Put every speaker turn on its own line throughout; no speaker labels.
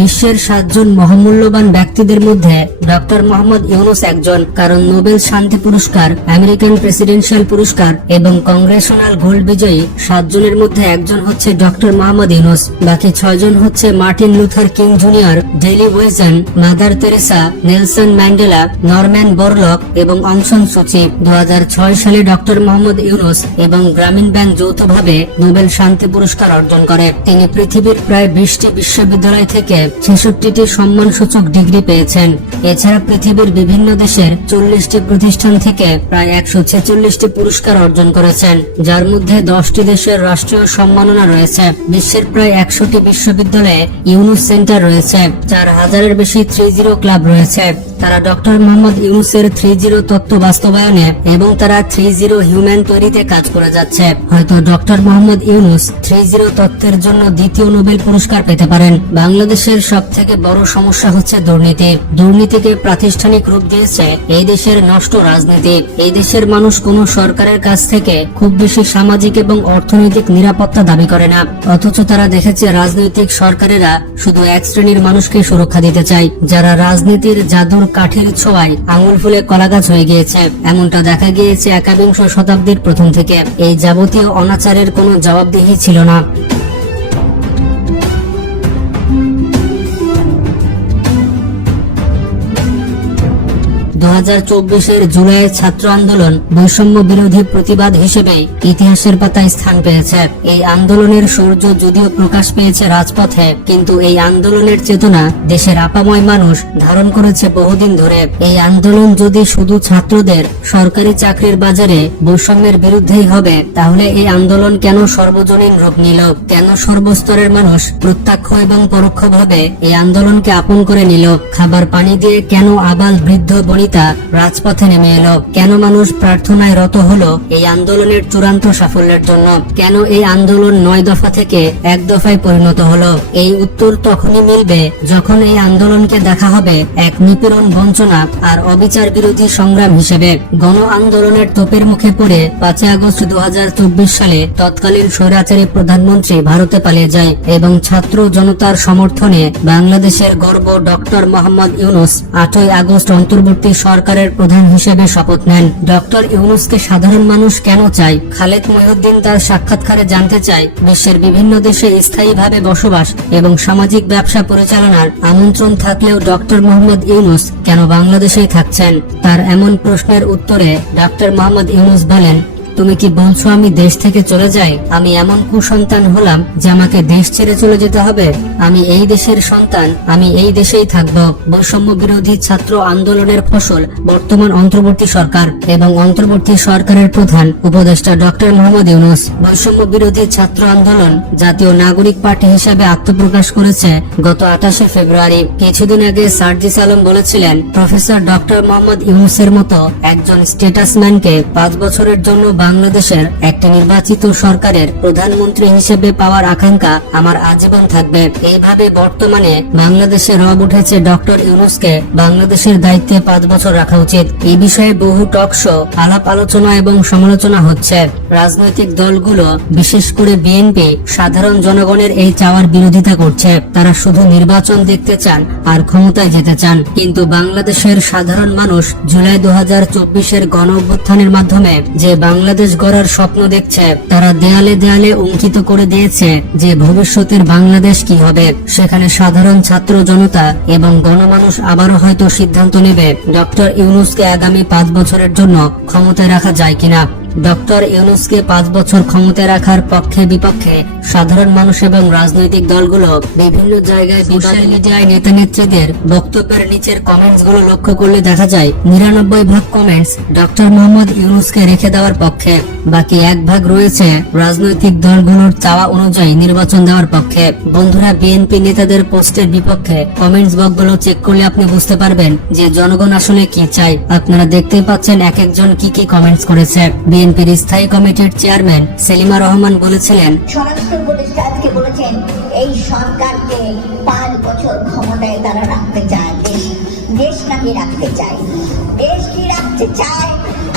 বিশ্বের সাতজন মহামূল্যবান ব্যক্তিদের মধ্যে ডক্টর মোহাম্মদ ইউনুস একজন, কারণ নোবেল শান্তি পুরস্কার, আমেরিকান প্রেসিডেন্সিয়াল পুরস্কার এবং কংগ্রেশনাল গোল্ড বিজয়ী সাতজনের মধ্যে একজন হচ্ছে ডক্টর মোহাম্মদ ইউনুস, বাকি ছয়জন হচ্ছে Martin Luther King Junior, Elie Wiesel, Mother Teresa Nelson Mandela, Norman Borlaug এবং অংশন সুচি। দু সালে ডক্টর মোহাম্মদ ইউনুস এবং গ্রামীণ ব্যাংক যৌথভাবে নোবেল শান্তি পুরস্কার অর্জন করে। তিনি পৃথিবীর প্রায় বিশটি বিশ্ববিদ্যালয় থেকে ছেষট্টিটি সম্মানসূচক ডিগ্রি পেয়েছেন। এছাড়া পৃথিবীর বিভিন্ন দেশের চল্লিশটি প্রতিষ্ঠান থেকে প্রায় একশো ছেচল্লিশটি পুরস্কার অর্জন করেছেন, যার মধ্যে দশটি দেশের রাষ্ট্রীয় সম্মাননা রয়েছে। বিশ্বের প্রায় একশোটি বিশ্ববিদ্যালয়ে ইউনুস সেন্টার রয়েছে, চার হাজারের বেশি থ্রি জিরো ক্লাব রয়েছে। তারা ডক্টর মোহাম্মদ ইউনুসের থ্রি জিরো তত্ত্ব বাস্তবায়নে এবং তারা থ্রি জিরো হিউম্যান তৈরিতে কাজ করে যাচ্ছে। হয়তো doctor Mohammad Yunus three zero তত্ত্বের জন্য দ্বিতীয় নোবেল পুরস্কার পেতে পারেন। বাংলাদেশের সব থেকে বড় সমস্যা হচ্ছে দুর্নীতি। দুর্নীতিকে প্রাতিষ্ঠানিক রূপ দিয়েছে এই দেশের নষ্ট রাজনীতি। এই দেশের মানুষ কোনো সরকারের কাছ থেকে খুব বেশি সামাজিক এবং অর্থনৈতিক নিরাপত্তা দাবি করে না। অথচ তারা দেখেছে রাজনৈতিক সরকারেরা শুধু এক শ্রেণির মানুষকে সুরক্ষা দিতে চায়। যারা রাজনীতির জাদুর কাঠির ছোঁয়ায় আঙুল ফুলে কলাগাছ হয়ে গিয়েছে। এমনটা দেখা গিয়েছে একাবিংশ শতাব্দীর প্রথম থেকে। এই যাবতীয় অনাচারের কোনো জবাবদিহি ছিল না। দু হাজার চব্বিশের জুলাই ছাত্র আন্দোলন বৈষম্য বিরোধী প্রতিবাদ হিসেবে ইতিহাসের পাতায় স্থান পেয়েছে। এই আন্দোলনের সূর্য যদিও প্রকাশ পেয়েছে রাজপথে, কিন্তু এই আন্দোলনের চেতনা দেশের আপাময় মানুষ ধারণ করেছে বহুদিন ধরে। এই আন্দোলন যদি শুধু ছাত্রদের সরকারি চাকরির বাজারে বৈষম্যের বিরুদ্ধেই হবে, তাহলে এই আন্দোলন কেন সর্বজনীন রূপ নিল? কেন সর্বস্তরের মানুষ প্রত্যক্ষ এবং পরোক্ষভাবে এই আন্দোলনকে আপন করে নিল? খাবার পানি দিয়ে কেন আবাল বৃদ্ধ বনিতা রাজপথে নেমে এলো। কেন মানুষ প্রার্থনায় রত হলো এই আন্দোলনের চূড়ান্ত সাফল্যের জন্য? কেন এই আন্দোলন নয় দফা থেকে এক দফায় পরিণত হলো? এই উত্তর তখনই মিলবে যখন এই আন্দোলনকে দেখা হবে এক নিপীড়ন বঞ্চনা আর অবিচার বিরোধী সংগ্রাম হিসেবে। গণ আন্দোলনের তোপের মুখে পড়ে পাঁচই আগস্ট দু হাজার চব্বিশ সালে তৎকালীন স্বৈরাচারী প্রধানমন্ত্রী ভারতে পালিয়ে যায় এবং ছাত্র জনতার সমর্থনে বাংলাদেশের গর্ব ডক্টর মোহাম্মদ ইউনুস আটই আগস্ট অন্তর্বর্তী সরকারের প্রধান হিসেবে শপথ নেন। ডক্টর ইউনুসকে সাধারণ মানুষ কেন চায়? খালেদ মহিউদ্দিন তার সাক্ষাৎকারে জানতে চায়, বিশ্বের বিভিন্ন দেশে স্থায়ীভাবে বসবাস এবং সামাজিক ব্যবসা পরিচালনার আমন্ত্রণ থাকলেও ডক্টর মোহাম্মদ ইউনুস কেন বাংলাদেশেই থাকছেন? তার এমন প্রশ্নের উত্তরে ডক্টর মোহাম্মদ ইউনুস বলেন তুমি কি বলছো আমি দেশ থেকে চলে যাই? আমি এমন কুসন্তান হলাম যে আমাকে দেশ ছেড়ে চলে যেতে হবে। আমি এই দেশের সন্তান, আমি এই দেশেই থাকব। বৈষম্য বিরোধী ছাত্র আন্দোলনের ফসল বর্তমান অন্তর্বর্তী সরকার এবং অন্তর্বর্তী সরকারের প্রধান উপদেষ্টা ডক্টর মোহাম্মদ ইউনুস। বৈষম্য বিরোধী ছাত্র আন্দোলন জাতীয় নাগরিক পার্টি হিসেবে আত্মপ্রকাশ করেছে গত আঠাশে ফেব্রুয়ারি। কিছুদিন আগে সার্জিস আলম বলেছিলেন, প্রফেসর ডক্টর মোহাম্মদ ইউনুসের মতো একজন স্টেটাসম্যানকে পাঁচ বছরের জন্য বাংলাদেশের একটি নির্বাচিত সরকারের প্রধানমন্ত্রী হিসেবে পাওয়ার আকাঙ্ক্ষা আমার আজীবন থাকবে। এইভাবে বর্তমানে বাংলাদেশে রব উঠেছে ডক্টর ইউনুসকে বাংলাদেশের দায়িত্বে পাঁচ বছর রাখা উচিত। এই বিষয়ে বহু টক শো, আলাপ আলোচনা এবং সমালোচনা হচ্ছে। রাজনৈতিক দলগুলো, বিশেষ করে বিএনপি, সাধারণ জনগণের এই চাওয়ার বিরোধিতা করছে। তারা শুধু নির্বাচন দেখতে চান আর ক্ষমতায় যেতে চান। কিন্তু বাংলাদেশের সাধারণ মানুষ জুলাই দু হাজার চব্বিশের গণ অভ্যুত্থানের মাধ্যমে যে বাংলাদেশ গড়ার স্বপ্ন দেখছে। তারা দেয়ালে দেয়ালে অঙ্কিত করে দিয়েছে যে ভবিষ্যতের বাংলাদেশ কি হবে। সেখানে সাধারণ ছাত্র জনতা এবং গণমানুষ আবারও হয়তো সিদ্ধান্ত নেবে। ডক্টর ইউনুসকে আগামী পাঁচ বছরের জন্য ক্ষমতায় রাখা যায় কিনা। ডক্টর ইউনুসকে পাঁচ বছর ক্ষমতায় রাখার পক্ষে বিপক্ষে সাধারণ মানুষ এবং রাজনৈতিক দলগুলো বিভিন্ন জায়গায় সোশ্যাল মিডিয়ায় নেতা নেত্রীদের বক্তব্যের নিচের কমেন্টসগুলো লক্ষ্য করলে দেখা যায় নিরানব্বই ভাগ কমেন্টস ডক্টর মোহাম্মদ ইউনুসকে রেখে দেওয়ার পক্ষে বাকি এক ভাগ রয়েছে রাজনৈতিক দলগুলোর চাওয়া অনুযায়ী নির্বাচন দেওয়ার পক্ষে। বন্ধুরা বিএনপি নেতাদের পোস্টের বিপক্ষে কমেন্টস বক্সগুলো চেক করলে আপনি বুঝতে পারবেন যে জনগণ আসলে কি চায়। আপনারা দেখতেই পাচ্ছেন এক একজন কি কি কমেন্টস করেছে। বিএনপির স্থায়ী কমিটির চেয়ারম্যান সেলিমা রহমান বলেছিলেন
স্বরাষ্ট্র উপদেষ্টা আজকে বলেছেন এই সরকারকে পাঁচ বছর ক্ষমতায় তারা রাখতে চায় দেশ দেশ নাকি রাখতে চায়। দেশ কি রাখতে চায়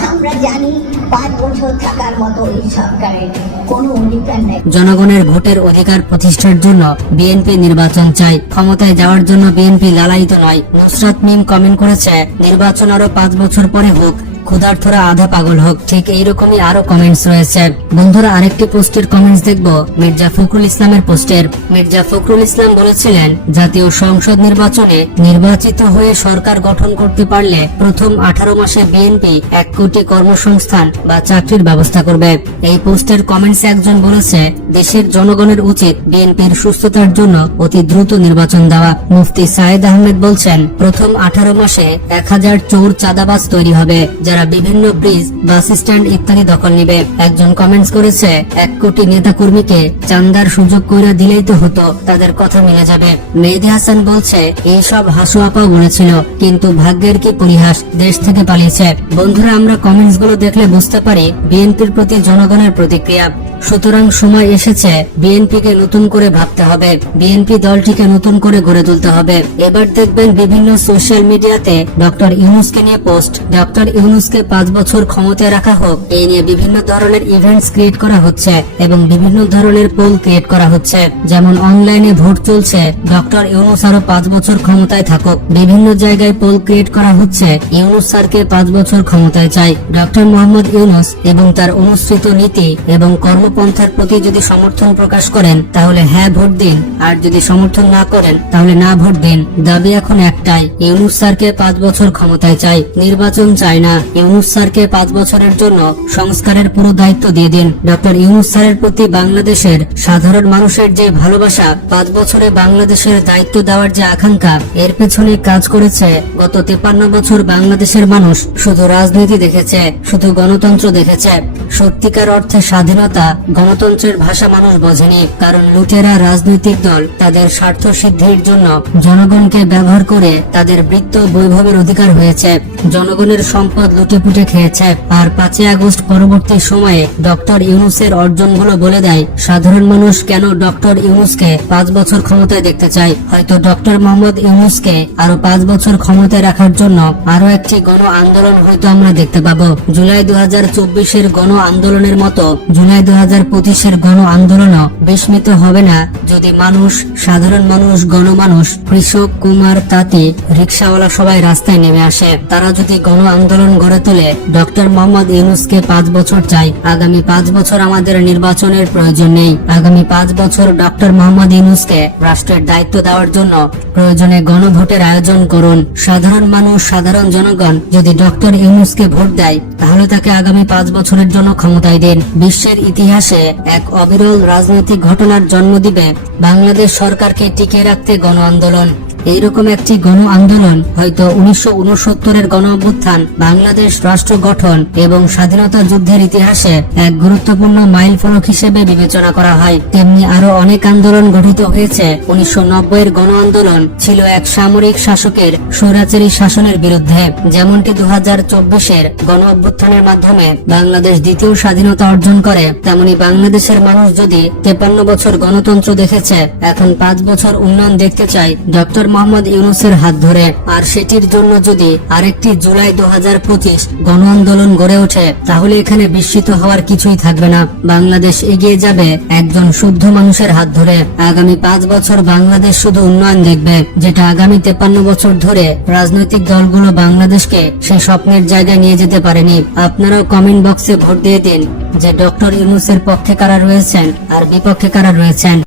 আমরা জানি পাঁচ বছর থাকার মতো এই সরকারের কোনো অধিকার নেই।
জনগণের ভোটের অধিকার প্রতিষ্ঠার জন্য বিএনপি নির্বাচন চাই ক্ষমতায় যাওয়ার জন্য বিএনপি লালায়িত নয়। নুসরাত মিম কমেন্ট করেছে নির্বাচন আরও পাঁচ বছর পরে হোক। ক্ষুধার্থরা আধা পাগল হোক, ঠিক এইরকমই আরও কমেন্টস রয়েছে। বন্ধুরা, আরেকটি পোস্টের কমেন্টস দেখব। মির্জা ফখরুল ইসলামের পোস্টের। মির্জা ফখরুল ইসলাম বলেছিলেন, জাতীয় সংসদ নির্বাচনে নির্বাচিত হয়ে সরকার গঠন করতে পারলে প্রথম আঠারো মাসে বিএনপি এক কোটি কর্মসংস্থান বা চাকরির ব্যবস্থা করবে। এই পোস্টের কমেন্টস একজন বলেছে, দেশের জনগণের উচিত বিএনপির সুস্থতার জন্য অতি দ্রুত নির্বাচন দেওয়া। মুফতি সায়েদ আহমেদ বলছেন, প্রথম আঠারো মাসে এক হাজার চোর চাঁদাবাজ তৈরি হবে, যারা বিভিন্ন ব্রিজ বাস স্ট্যান্ড ইত্যাদি দখল নিবে। একজন কমেন্টস করেছে, এক কোটি নেতা কর্মীকে চান্দার সুযোগ করে দিলেই তো হতো, তাদের কথা মিলে যাবে। মেহেদি হাসান বলছে এইসব হাসু আপাও বলেছিল, কিন্তু ভাগ্যের কি পরিহাস দেশ থেকে পালিয়েছে। বন্ধুরা, আমরা কমেন্টসগুলো দেখলে বুঝতে পারি, বিএনপির প্রতি জনগণের প্রতিক্রিয়া। সুতরাং সময় এসেছে, বিএনপিকে নতুন করে ভাবতে হবে। বিএনপি দলটিকে নতুন করে গড়ে তুলতে হবে। এবার দেখবেন বিভিন্ন সোশ্যাল মিডিয়াতে ডক্টর ইউনুসকে নিয়ে পোস্ট। ডক্টর ইউনুসকে পাঁচ বছর ক্ষমতায় রাখা হোক, এই নিয়ে বিভিন্ন ধরনের ইভেন্টস ক্রিয়েট করা হচ্ছে এবং বিভিন্ন ধরনের পোল ক্রিয়েট করা হচ্ছে। যেমন অনলাইনে ভোট চলছে, ডক্টর ইউনুস আরও পাঁচ বছর ক্ষমতায় থাকুক। বিভিন্ন জায়গায় পোল ক্রিয়েট করা হচ্ছে, ইউনুস স্যারকে পাঁচ বছর ক্ষমতায় চাই। ডক্টর মোহাম্মদ ইউনুস এবং তার অনুসৃত নীতি এবং কর্মপন্থার প্রতি যদি সমর্থন প্রকাশ করেন, তাহলে হ্যাঁ ভোট দিন। আর যদি সমর্থন না করেন, তাহলে না ভোট দিন। দাবি এখন একটাই, ইউনুস স্যারকে পাঁচ বছর ক্ষমতায় চাই। নির্বাচন চাই না। ইউনুস স্যারকে পাঁচ বছরের জন্য সংস্কারের পুরো দায়িত্ব দিয়ে দিন। ডক্টর ইউনুস স্যারের প্রতি বাংলাদেশের সাধারণ মানুষের যে ভালোবাসা, পাঁচ বছরে বাংলাদেশের দায়িত্ব দেওয়ার যে আকাঙ্ক্ষা, এর পেছনে কাজ করেছে গত তেপান্ন বছর বাংলাদেশের মানুষ। শুধু রাজনীতি দেখেছে, শুধু গণতন্ত্র দেখেছে। সত্যিকার অর্থে স্বাধীনতা গণতন্ত্রের ভাষা মানুষ বোঝেনি, কারণ লুটেরা রাজনৈতিক দল তাদের স্বার্থ সিদ্ধির জন্য জনগণকে ব্যবহার করে তাদের বৃত্ত বৈভবের অধিকার হয়েছে, জনগণের সম্পদ লুটে পুটে খেয়েছে। আর পাঁচই আগস্ট পরবর্তী সময়ে ডক্টর ইউনুসের অর্জনগুলো বলে দেয়, সাধারণ মানুষ কেন ডক্টর ইউনুসকে পাঁচ বছর ক্ষমতায় দেখতে চায়? হয়তো ডক্টর মোহাম্মদ ইউনুসকে আরও পাঁচ বছর ক্ষমতায় রাখার জন্য আরও একটি গণ আন্দোলন হয়তো আমরা দেখতে পাবো। জুলাই দু হাজার চব্বিশের গণ আন্দোলনের মতো জুলাই দু হাজার হাজার পঁচিশের গণ আন্দোলনও বিস্মিত হবে না যদি মানুষ, সাধারণ মানুষ, গণমানুষ, কৃষক, কুমার, তাঁতি, রিক্সাওয়ালা সবাই রাস্তায় নেমে আসে। তারা যদি গণ আন্দোলন গড়ে তোলে, ডক্টর মোহাম্মদ ইউনুসকে পাঁচ বছর চাই। আগামী পাঁচ বছর আমাদের নির্বাচনের প্রয়োজন নেই। আগামী পাঁচ বছর ডক্টর মোহাম্মদ ইউনুসকে রাষ্ট্রের দায়িত্ব দেওয়ার জন্য প্রয়োজনে গণভোটের আয়োজন করুন। সাধারণ মানুষ, সাধারণ জনগণ যদি ডক্টর ইউনুসকে ভোট দেয়, তাহলে তাকে আগামী পাঁচ বছরের জন্য ক্ষমতায় দিন। বিশ্বের ইতিহাসে এক অবিরল রাজনৈতিক ঘটনার জন্ম দিবে বাংলাদেশ সরকারকে টিকিয়ে রাখতে গণ আন্দোলন এইরকম একটি গণ আন্দোলন হয়তো উনিশশো উনসত্তরের গণ অভ্যুত্থান, বাংলাদেশ রাষ্ট্র গঠন এবং স্বাধীনতা যুদ্ধের ইতিহাসে এক গুরুত্বপূর্ণ মাইল ফলক হিসেবে বিবেচনা করা হয়। তেমনি আরও অনেক আন্দোলন গঠিত হয়েছে। উনিশশো নব্বইয়ের গণ আন্দোলন ছিল এক সামরিক শাসকের স্বৈরাচারী শাসনের বিরুদ্ধে। যেমনটি দু হাজার চব্বিশের গণ অভ্যুত্থানের মাধ্যমে বাংলাদেশ দ্বিতীয় স্বাধীনতা অর্জন করে, তেমনি বাংলাদেশের মানুষ যদি তেপান্ন বছর গণতন্ত্র দেখেছে, এখন পাঁচ বছর উন্নয়ন দেখতে চায়, ডক্টর মোহাম্মদ ইউনুসের হাত ধরে। আর সেটির জন্য যদি আরেকটি জুলাই দু হাজার পঁচিশ গণ আন্দোলন গড়ে ওঠে, তাহলে এখানে বিস্মিত হওয়ার কিছুই থাকবে না। বাংলাদেশ এগিয়ে যাবে একজন শুদ্ধ মানুষের হাত ধরে। আগামী পাঁচ বছর বাংলাদেশ শুধু উন্নয়ন দেখবে, যেটা আগামী তেপান্ন বছর ধরে রাজনৈতিক দলগুলো বাংলাদেশকে সেই স্বপ্নের জায়গায় নিয়ে যেতে পারেনি। আপনারাও কমেন্ট বক্সে ভোট দিয়ে দিন যে ডক্টর ইউনুসের পক্ষে কারা রয়েছেন আর বিপক্ষে কারা রয়েছেন।